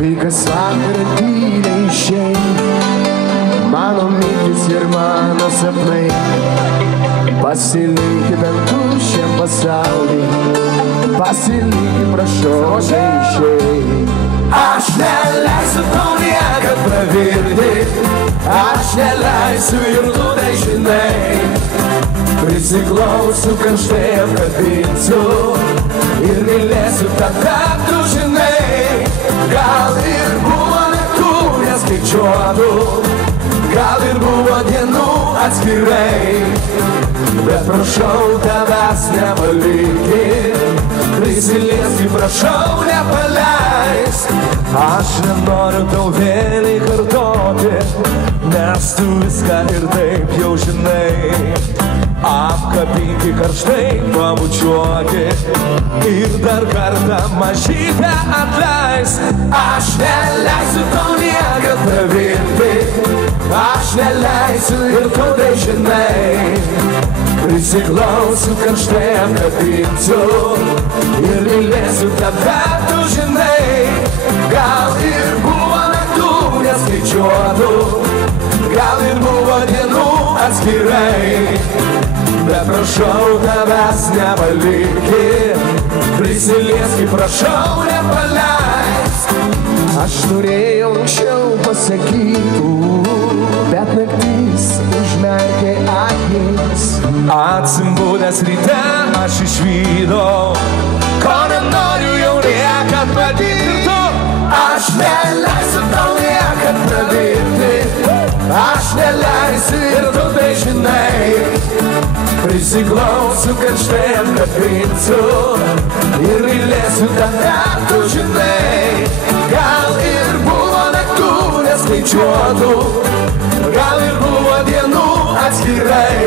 kai kas vakarą tyliai išeina, mano mintis ir mano sapnai, pasilikti bent tu šiam pasaulį, pasilikti prašau neišeini. Aš neleisiu tau niekad pravirti, aš neleisiu ir tu tai žinai, prisiklausiu karštai apkabinsiu ir mylėsiu tada tu žinai. Gal ir buvo naktų neskaičiuotų, gal ir buvo dienų atskirai, bet prašau tavęs nepalikti, prisilieski prašau nepaleisk. Aš nenoriu tau vėliai kartoti, nes tu viską ir taip jau žinai. Apkabinti karštai, pabučiuoti ir dar kartą mažytę atleisk. Aš neleisiu tau niekad pravirti, aš neleisiu ir tu tai žinai, prisiklausiu karštai apkabinsiu ir mylėsiu tave tu žinai. Gal ir buvo naktų neskaičiuotų, gal ir buvo dienų atskirai, bet prašau tavęs nepalikti, prisilieski prašau nepaleisk. Aš turėjau anksčiau pasakytų, bet naktis užmerkė akis. Atsimbudęs ryte aš išvydau, ko nenoriu jau niekad patirti. Aš neleisiu tau niekad pravirti, aš neleisiu ir tu tai žinai, prisiklausiu karštai apkabinsiu ir mylėsiu tave tu žinai. Gal ir buvo naktų neskaičiuotų, gal ir buvo dienų atskirai,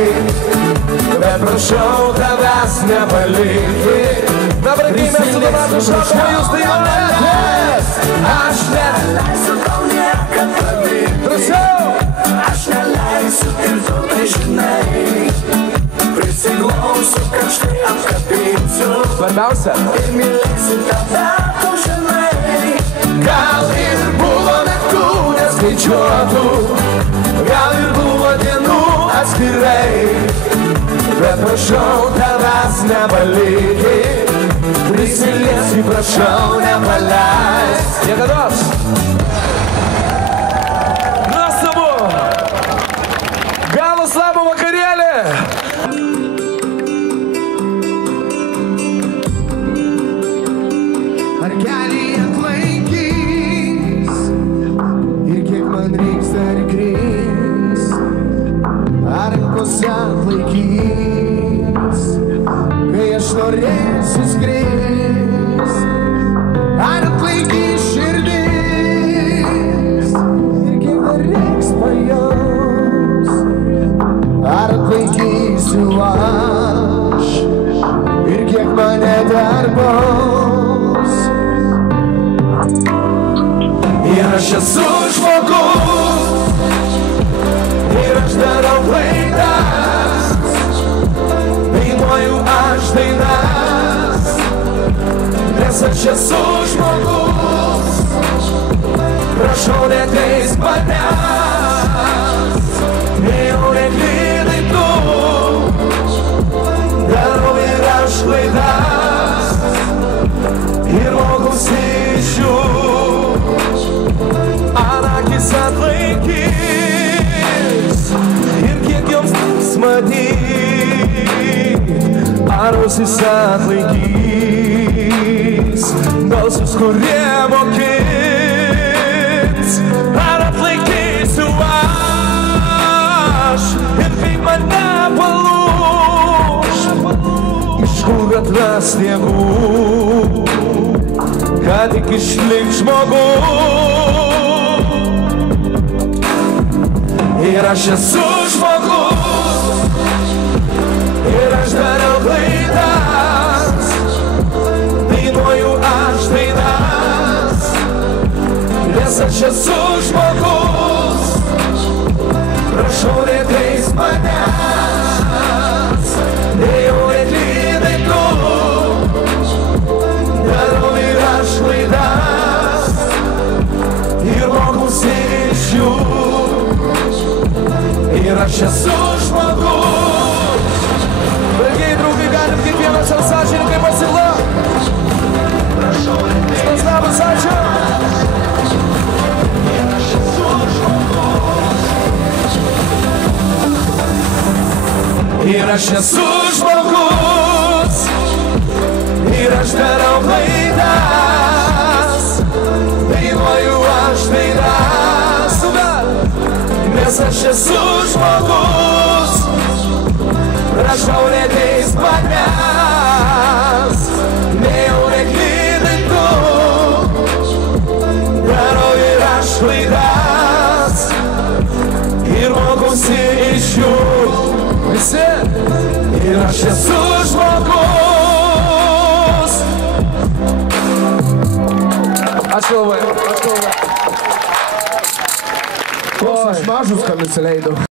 bet prašau tavęs nepalikti, dabar gimės su tavęs šaukšta jūs dainuojatės. Aš neleisiu tau niekad pravirti, aš neleisiu ir tu tai žinai, prisiglausiu karštai apkabinsiu svarbiausia ir mylėsiu tave tu žinai. Gal ir buvo naktų neskaičiuotų, gal ir buvo dienų atskirai, bet prašau tavęs nepalikti, prisilieski prašau nepaleisk. Niekados. Nuostabu. Galo slabo vakarėlį. Ar keliai atlaikys ir kiek man reiks dar grįs, ar rankose atlaikys, kai aš norėsiu skrist, ar atlaikys širdis ir kiek dar reiks pajaus, ar atlaikysiu aš ir kiek mane dar baus. Ir aš esu žmogus, ir aš darau klaidas, dainuoju aš dainas, nes aš esu žmogus, prašau neteisk manęs, jau neklydai tu, darau ir aš klaidas, ir mokausi iš jų. Ar akis atlaikys ir kiek joms smatyt, ar ausis atlaikys balsus, kurie mokins, ar atlaikysiu aš ir kaip mane palūš, iš kur atras jėgų, kad tik išlik žmogus. Ir aš esu žmogus, ir aš darau klaidas, dainuoju aš dainas, nes aš esu žmogus, prašau neteisk manęs, jau neklydai tu, darau ir aš klaidas, aš esu žmogus. Brangiai draugai, galim kiekvienas jau sąžininkai pasiklausti. Šitas labas, ačiū. Ir aš esu žmogus, ir aš darau klaidas, dainuoju aš dainas, nes aš esu žmogus, prašau neteis manęs, nejau neklydai tu, darau ir aš klaidas, ir mokausi iš jų. Visi, ir aš esu žmogus. Ačiū labai. Koks aš mažus, ką nusileidau.